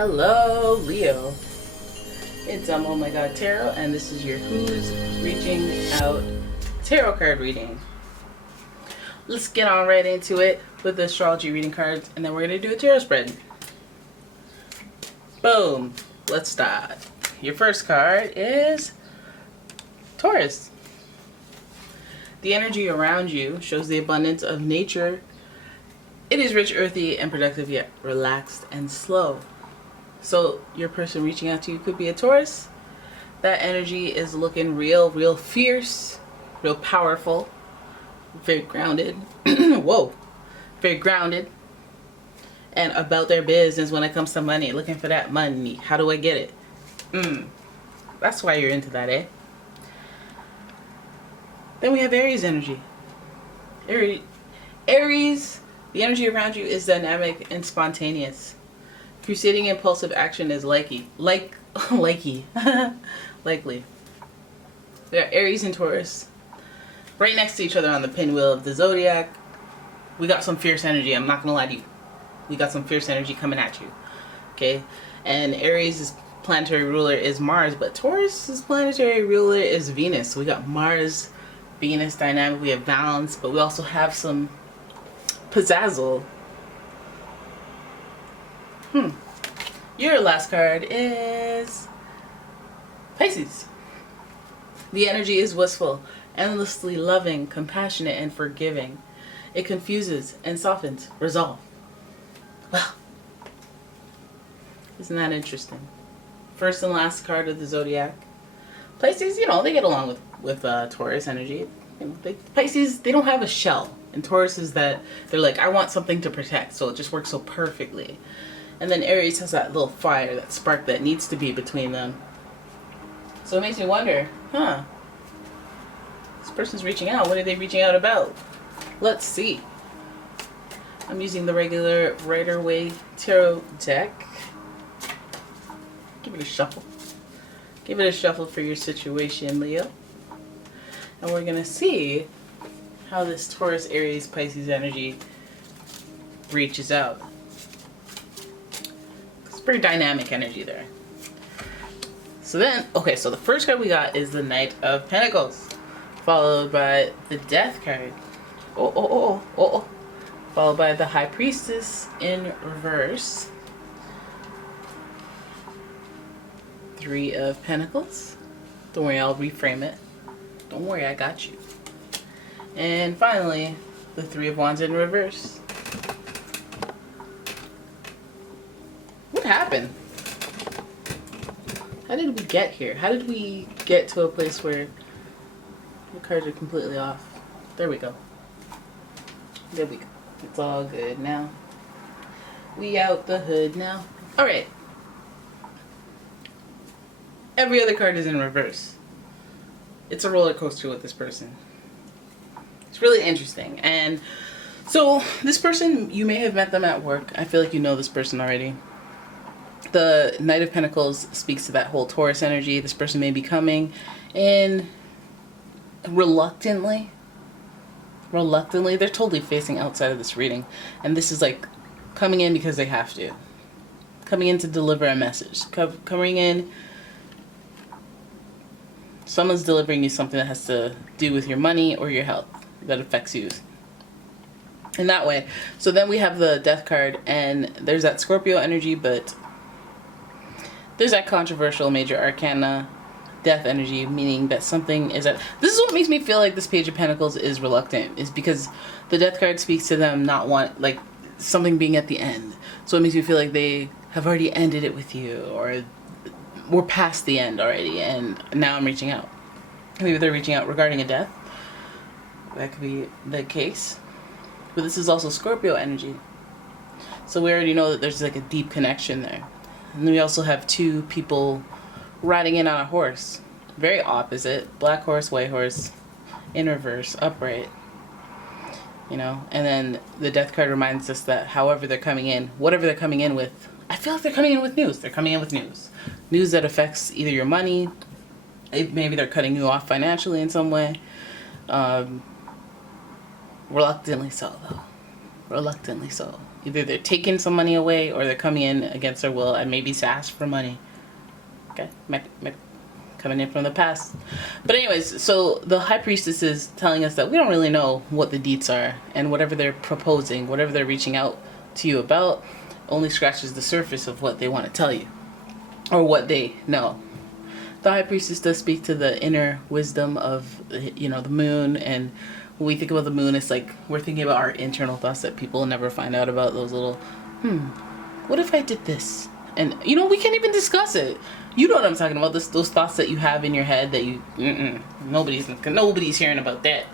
Hello, Leo. It's umomgtarot, and this is your Who's Reaching Out tarot card reading. Let's get on right into it with the astrology reading cards, and then we're going to do a tarot spread. Boom. Let's start. Your first card is Taurus. The energy around you shows the abundance of nature. It is rich, earthy, and productive, yet relaxed and slow. So your person reaching out to you could be a Taurus. That energy is looking real fierce, real powerful, very grounded. Whoa. Very grounded. And about their business when it comes to money. Looking for that money. How do I get it? That's why you're into that, eh? Then we have Aries energy. Aries, the energy around you is dynamic and spontaneous. Crusading impulsive action is likely. Likely. There are Aries and Taurus right next to each other on the pinwheel of the zodiac. We got some fierce energy. I'm not gonna lie to you. We got some fierce energy coming at you. Okay? And Aries' planetary ruler is Mars, but Taurus' planetary ruler is Venus. So we got Mars, Venus dynamic. We have balance, but we also have some pizzazzle. Your last card is Pisces. The energy is wistful, endlessly loving, compassionate, and forgiving. It confuses and softens. Resolve. Well, isn't that interesting? First and last card of the zodiac. Pisces, they get along with Taurus energy. Pisces, they don't have a shell. And Taurus is that they're like, I want something to protect, so it just works so perfectly. And then Aries has that little fire, that spark that needs to be between them. So it makes me wonder, this person's reaching out. What are they reaching out about? Let's see. I'm using the regular Rider-Waite tarot deck. Give it a shuffle. Give it a shuffle for your situation, Leo. And we're going to see how this Taurus, Aries, Pisces energy reaches out. Pretty dynamic energy there. So the first card we got is the Knight of Pentacles, followed by the Death card. Followed by the High Priestess in reverse. Three of Pentacles. Don't worry, I'll reframe it. Don't worry, I got you. And finally, the Three of Wands in reverse. What happened? How did we get here? How did we get to a place where the cards are completely off? There we go. There we go. It's all good now. We out the hood now. Alright. Every other card is in reverse. It's a roller coaster with this person. It's really interesting. And so this person, you may have met them at work. I feel like you know this person already. The Knight of Pentacles speaks to that whole Taurus energy. This person may be coming in reluctantly. They're totally facing outside of this reading. And this is like coming in because they have to. Coming in to deliver a message. Coming in, someone's delivering you something that has to do with your money or your health that affects you in that way. So then we have the Death card, and there's that Scorpio energy, but there's that controversial major arcana death energy, meaning that something is at... This is what makes me feel like this Page of Pentacles is reluctant, is because the Death card speaks to them not something being at the end. So it makes me feel like they have already ended it with you, or we're past the end already, and now I'm reaching out. Maybe they're reaching out regarding a death. That could be the case. But this is also Scorpio energy. So we already know that there's like a deep connection there. And then we also have two people riding in on a horse. Very opposite. Black horse, white horse, in reverse, upright. And then the Death card reminds us that however they're coming in, whatever they're coming in with, I feel like they're coming in with news. They're coming in with news. News that affects either your money, maybe they're cutting you off financially in some way. Reluctantly so, though. Reluctantly so. Either they're taking some money away or they're coming in against their will and maybe to ask for money. Okay, might coming in from the past. But anyways, so the High Priestess is telling us that we don't really know what the deets are, and whatever they're proposing, whatever they're reaching out to you about, only scratches the surface of what they want to tell you, or what they know. The High Priestess does speak to the inner wisdom of, the moon, and when we think about the moon, it's like we're thinking about our internal thoughts that people never find out about, those little, what if I did this? And, we can't even discuss it. You know what I'm talking about, those thoughts that you have in your head that you, nobody's hearing about that,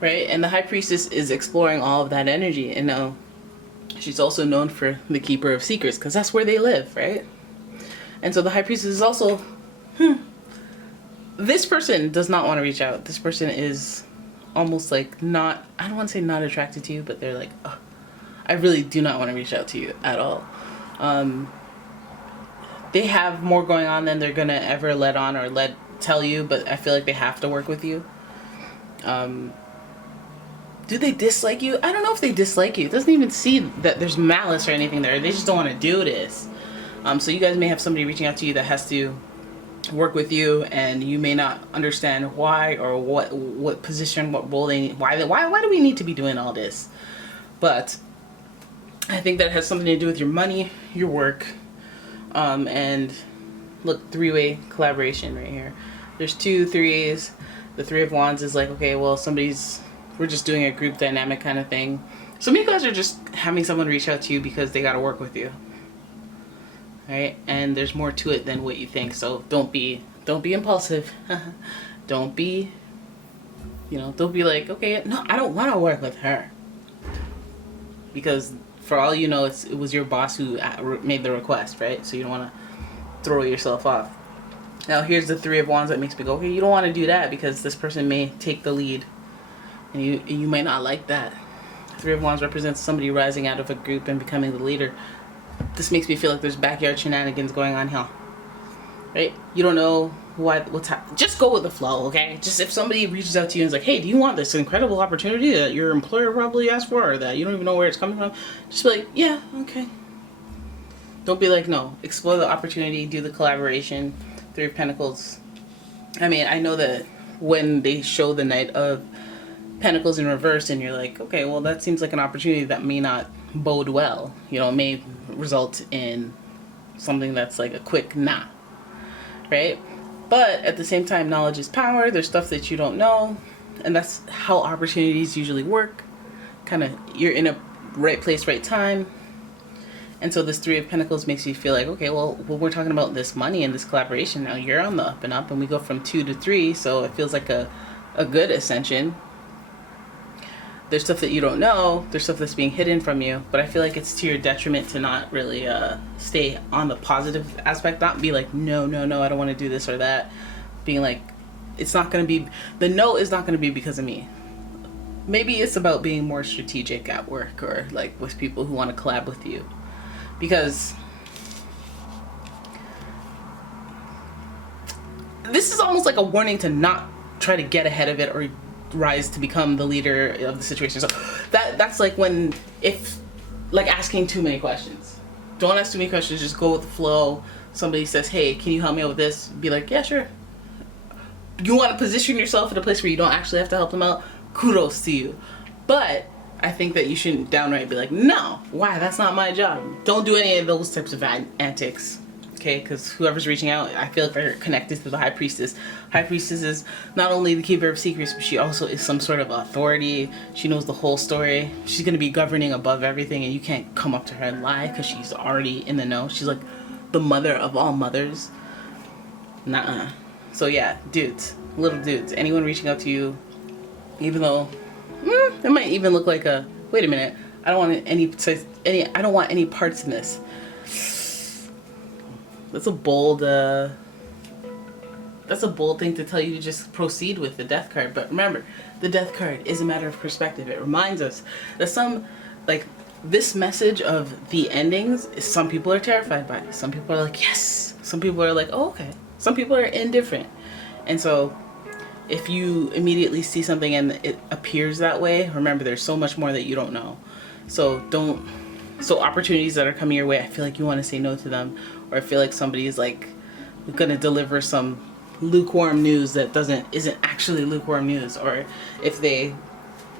right? And the High Priestess is exploring all of that energy, and now she's also known for the Keeper of Secrets, because that's where they live, right? And so the High Priestess is also, this person does not want to reach out. This person is almost like not, I don't want to say not attracted to you, but they're like, oh, I really do not want to reach out to you at all. They have more going on than they're going to ever let on or tell you, but I feel like they have to work with you. Do they dislike you? I don't know if they dislike you. It doesn't even see that there's malice or anything there. They just don't want to do this. So you guys may have somebody reaching out to you that has to work with you, and you may not understand why or what position, what role they need. Why do we need to be doing all this? But I think that has something to do with your money, your work, and look, three-way collaboration right here. There's 2 3s. The Three of Wands is like, okay, well, we're just doing a group dynamic kind of thing. Some of you guys are just having someone reach out to you because they got to work with you. Right? And there's more to it than what you think. So don't be impulsive. Don't be like, okay, no, I don't want to work with her. Because for all you know, it was your boss who made the request, right? So you don't want to throw yourself off. Now here's the Three of Wands that makes me go, okay, you don't want to do that because this person may take the lead. And you might not like that. Three of Wands represents somebody rising out of a group and becoming the leader. This makes me feel like there's backyard shenanigans going on here. Right? You don't know what's happening. Just go with the flow, okay? Just if somebody reaches out to you and is like, hey, do you want this incredible opportunity that your employer probably asked for, or that you don't even know where it's coming from? Just be like, yeah, okay. Don't be like, no. Explore the opportunity, do the collaboration. Three of Pentacles. I mean, I know that when they show the Knight of Pentacles in reverse and you're like, okay, well, that seems like an opportunity that may not bode well. It may result in something that's like a quick nah. Right? But at the same time, knowledge is power. There's stuff that you don't know. And that's how opportunities usually work. You're in a right place, right time. And so this Three of Pentacles makes you feel like, okay, well, we're talking about this money and this collaboration. Now you're on the up and up, and we go from 2 to 3. So it feels like a good ascension. There's stuff that you don't know. There's stuff that's being hidden from you. But I feel like it's to your detriment to not really stay on the positive aspect. Not be like, no, I don't want to do this or that. Being like, it's not going to be, the no is not going to be because of me. Maybe it's about being more strategic at work or like with people who want to collab with you. Because this is almost like a warning to not try to get ahead of it or rise to become the leader of the situation. So that's like asking too many questions. Don't ask too many questions, just go with the flow. Somebody says, hey, can you help me out with this? Be like, yeah, sure. You want to position yourself in a place where you don't actually have to help them out? Kudos to you. But I think that you shouldn't downright be like, no, why? That's not my job. Don't do any of those types of antics. Okay, because whoever's reaching out, I feel like they're connected to the High Priestess. High Priestess is not only the Keeper of Secrets, but she also is some sort of authority. She knows the whole story. She's going to be governing above everything, and you can't come up to her and lie because she's already in the know. She's like the mother of all mothers. Nuh-uh. So yeah, dudes, little dudes, anyone reaching out to you, even though it might even look like a, wait a minute, I don't want any parts in this. That's a bold thing to tell you to just proceed with the Death card. But remember, the Death card is a matter of perspective. It reminds us that this message of the endings, some people are terrified by it. Some people are like, yes. Some people are like, oh, okay. Some people are indifferent. And so if you immediately see something and it appears that way, remember there's so much more that you don't know. So don't So opportunities that are coming your way, I feel like you want to say no to them, or I feel like somebody is like gonna deliver some lukewarm news that isn't actually lukewarm news, or if they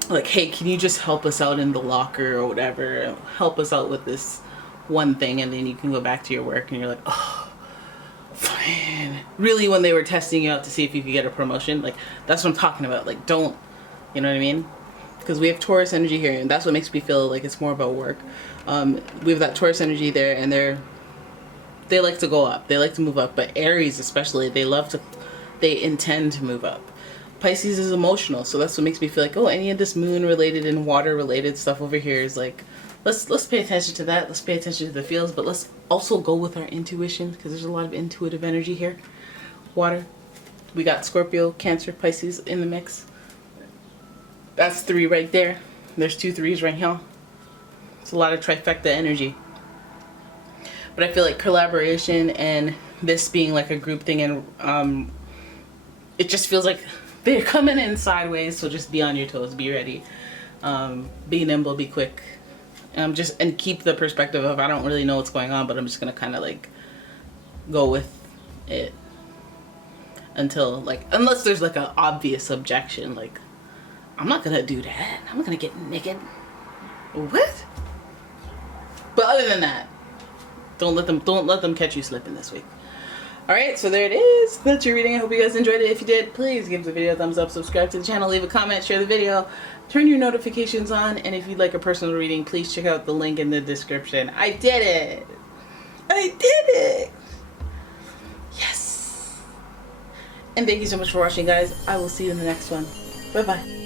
like, hey, can you just help us out in the locker or whatever, help us out with this one thing, and then you can go back to your work and you're like, oh, fine. Really, when they were testing you out to see if you could get a promotion, like, that's what I'm talking about. Like, don't, you know what I mean? Because we have Taurus energy here, and that's what makes me feel like it's more about work. We have that Taurus energy there, and they like to go up, they like to move up, but Aries especially, they intend to move up. Pisces is emotional, so that's what makes me feel like, oh, any of this moon related and water related stuff over here is like, let's pay attention to that, let's pay attention to the feels, but let's also go with our intuition, because there's a lot of intuitive energy here. Water, we got Scorpio, Cancer, Pisces in the mix. That's 3 right there. There's 2 3s right here. It's a lot of trifecta energy. But I feel like collaboration and this being like a group thing, and it just feels like they're coming in sideways, so just be on your toes, be ready, be nimble, be quick, and keep the perspective of, I don't really know what's going on, but I'm just gonna kind of like go with it until, like, unless there's like an obvious objection, like, I'm not gonna do that, I'm not gonna get naked, what? But other than that, don't let them catch you slipping this week. Alright, so there it is. That's your reading. I hope you guys enjoyed it. If you did, please give the video a thumbs up, subscribe to the channel, leave a comment, share the video, turn your notifications on, and if you'd like a personal reading, please check out the link in the description. I did it! I did it! Yes! And thank you so much for watching, guys. I will see you in the next one. Bye-bye.